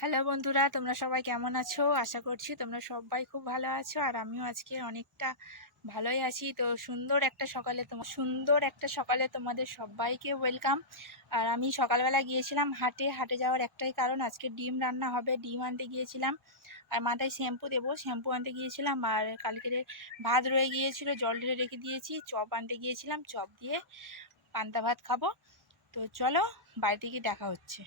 Hello বন্ধুরা, তোমরা সবাই কেমন আছো? আশা করছি তোমরা সবাই খুব ভালো আছো আর আমিও আজকে অনেকটা ভালোই আছি। তো সুন্দর একটা সকালে তোমার সুন্দর একটা সকালে তোমাদের সবাইকে ওয়েলকাম। আর আমি সকালবেলা গিয়েছিলাম হাটে। হাটে যাওয়ার একটাই কারণ, আজকে ডিম রান্না হবে। ডিম আনতে গিয়েছিলাম। আর মাথায় শ্যাম্পু দেবো। শ্যাম্পু আনতে গিয়েছিলাম আর কালকের ভাত রয়ে গিয়েছিল, জল ঢেলে রেখে দিয়েছি। চপ আনতে গিয়েছিলাম। চপ দিয়ে পান্তা ভাত খাব। তো চলো, বাড়িতে গিয়ে দেখা হচ্ছে।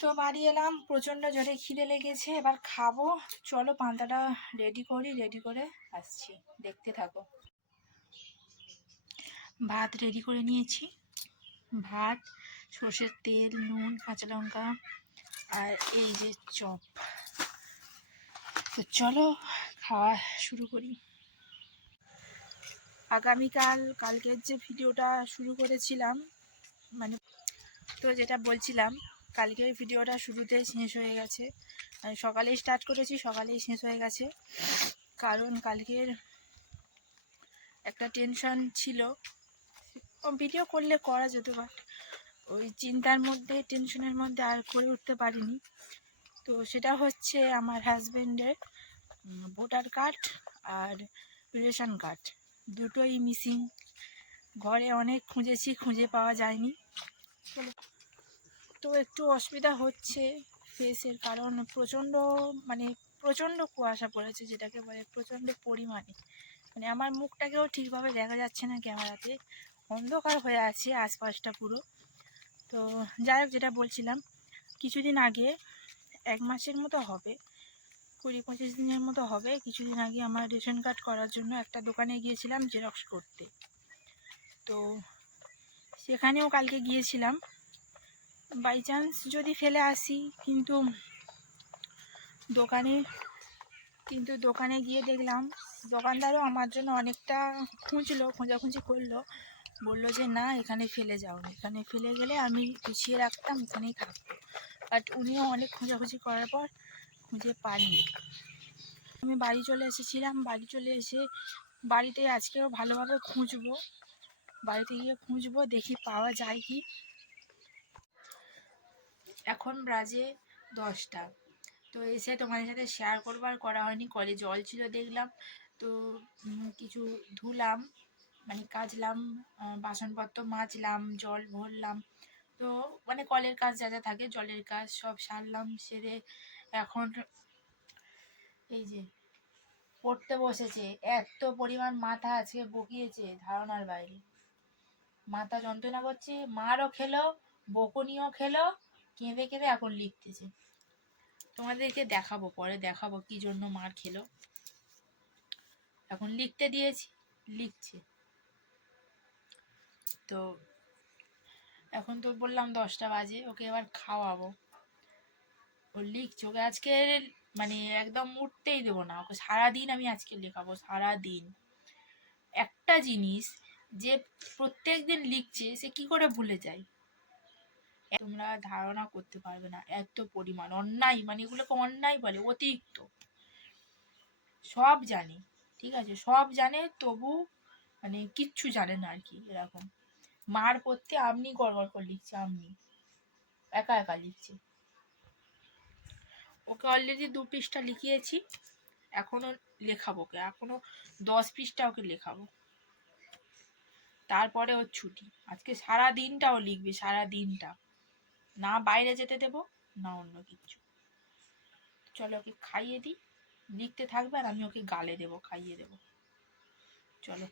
তো বাড়ি এলাম, প্রচণ্ড জোরে খিদে লেগেছে, এবার খাব। চলো, পান্তাটা রেডি করি রেডি করে আসছি। দেখতে থাকো। ভাত রেডি করে নিয়েছি। ভাত, সর্ষের তেল, নুন, কাঁচা লঙ্কা আর এই যে চপ। তো চলো, খাওয়া শুরু করি। আগামীকাল, কালকের যে ভিডিওটা শুরু করেছিলাম মানে তো যেটা বলছিলাম কালকের ভিডিওটা শুরুতেই শেষ হয়ে গেছে। মানে সকালেই স্টার্ট করেছি, সকালেই শেষ হয়ে গেছে। কারণ কালকের একটা টেনশন ছিল। ভিডিও করলে করা যেত বাট ওই চিন্তার মধ্যে টেনশনের মধ্যে আর করে উঠতে পারিনি। তো সেটা হচ্ছে আমার হাজব্যান্ডের ভোটার কার্ড আর রেশন কার্ড দুটোই মিসিং ঘরে অনেক খুঁজেছি, খুঁজে পাওয়া যায়নি। তো একটু অসুবিধা হচ্ছে ফেসের কারণ প্রচণ্ড মানে প্রচণ্ড কুয়াশা পড়েছে যেটাকে বলে প্রচণ্ড পরিমাণে। মানে আমার মুখটাকেও ঠিকভাবে দেখা যাচ্ছে না ক্যামেরাতে, অন্ধকার হয়ে আছে আশপাশটা পুরো। তো যাই হোক যেটা বলছিলাম, কিছুদিন আগে, এক মাসের মতো হবে, কুড়ি পঁচিশ দিনের মতো হবে, কিছুদিন আগে আমার রেশন কার্ড করার জন্য একটা দোকানে গিয়েছিলাম জেরক্স করতে। তো সেখানেও কালকে গিয়েছিলাম। বাই চান্স যদি ফেলে আসি, কিন্তু দোকানে কিন্তু দোকানে গিয়ে দেখলাম, দোকানদারও আমার জন্য অনেকটা খুঁজলো, খোঁজাখুঁজি করল। বলল যে, না, এখানে ফেলে যাও এখানে ফেলে গেলে আমি গুছিয়ে রাখতাম এখানেই থাকতো বাট উনিও অনেক খোঁজাখুঁজি করার পর খুঁজে পাইনি আমি বাড়ি চলে এসেছিলাম, বাড়ি চলে এসে বাড়িতে আজকেও ভালোভাবে খুঁজবো। বাড়িতে গিয়ে খুঁজবো, দেখি পাওয়া যায় কি। এখন বাজে দশটা। তো এসে তোমাদের সাথে শেয়ার করবার করা হয়নি। কলে জল ছিল দেখলাম। তো কিছু ধুলাম মানে কাচলাম বাসনপত্র মাজলাম, জল ভরলাম। তো মানে কলের কাজ যা যা থাকে, জলের কাজ সব সারলাম, সেরে এখন এই যে পড়তে বসেছে। এত পরিমাণ মাথা আজকে বকিয়েছে ধারণার বাইরে। মাথা যন্ত্রণা করছে, মারও খেলো, বকুনিও খেলো কেঁদে কেঁদে এখন লিখতেছে। তোমাদেরকে দেখাবো, পরে দেখাবো কি জন্য মার খেলো। এখন লিখতে দিয়েছি, লিখছে। তো এখন তো বললাম দশটা বাজে, ওকে এবার খাওয়াবো। ও লিখছে, ওকে আজকে মানে একদম উঠতেই দেবো না, ওকে সারাদিন আমি আজকে লেখাবো, সারাদিন। একটা জিনিস যে প্রত্যেক দিন লিখছে, সে কি করে ভুলে যায়? তোমরা ধারণা করতে পারবে না। এত পরিমাণ অন্যায় মানে এগুলোকে অন্যায় বলে, অতিরিক্ত। সব জানে, ঠিক আছে? সব জানে, তবু মানে কিচ্ছু জানে না আর কি, এরকম। মার পড়তে আপনি গড়গড় করে লিখছে, আপনি। একা একা লিখছে। ওকে অলরেডি দু পৃষ্ঠা লিখিয়েছি এখনও লেখাবো ওকে এখনও দশ পৃষ্ঠা ওকে লেখাবো। তারপরে ওর ছুটি। আজকে সারা দিনটা ও লিখবে সারা দিনটা না বাইরে যেতে দেব, না অন্য কিছু। চলো ওকে খাইয়ে দিই। লিখতে থাকবে আর আমি ওকে গালে দেবো, খাইয়ে দেবো। চলো।